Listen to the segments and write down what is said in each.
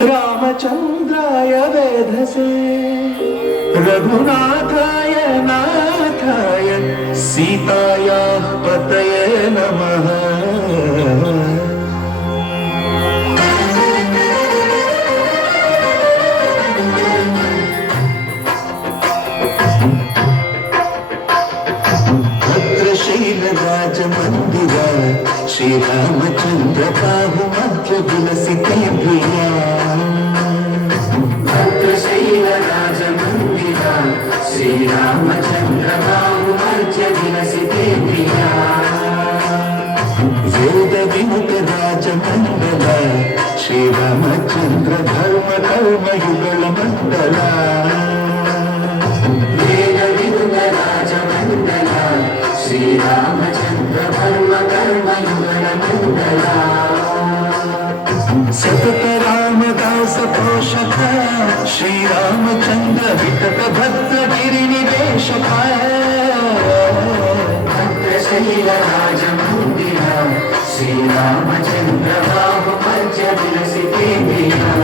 रामचंद्राय वेधसे रघुनाथाय नाथाय सीतायाः पतये नमः। भद्रशील राज मंदिर श्री रामचंद्र बाहु मध्य विलसिते भूया। भद्रशील राज मंदिर श्री रामचंद्र बाहु मध्य विलसिते भूया। वेद विमुख राज मंडल श्री रामचंद्र धर्म कर्म युगल मंडल। वेद विमुख राज मंडल श्री रामचंद्र धर्म कर्म युगल मंडल। सतत रामदास पोषक श्री रामचंद्र विकट भक्त गिरि निवेशक। भद्रशील राज मंदिर श्री रामचंद्र बाहु मध्य विलसिते भूया।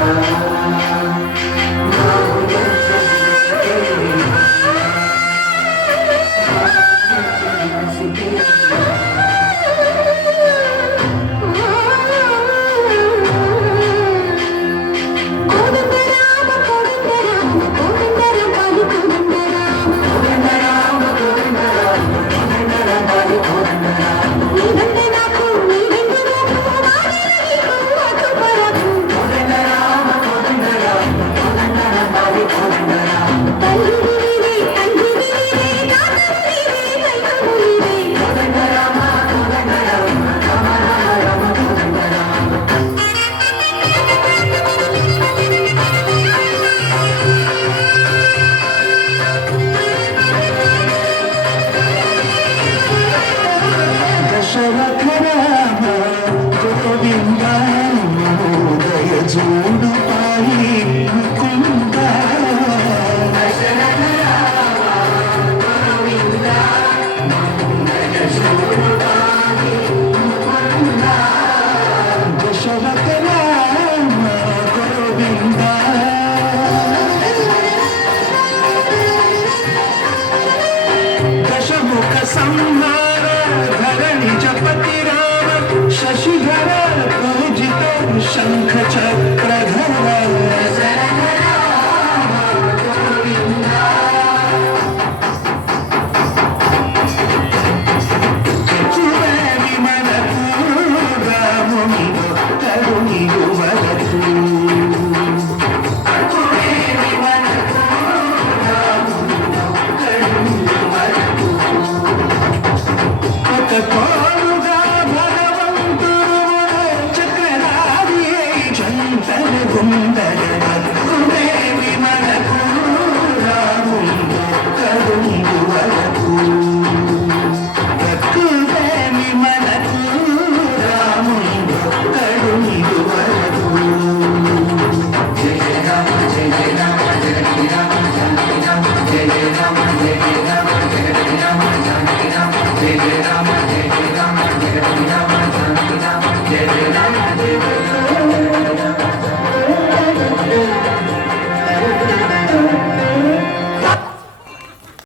संहार धरणि जपति राम शशिधर पूजित शंख चक्रधर। जय जय राम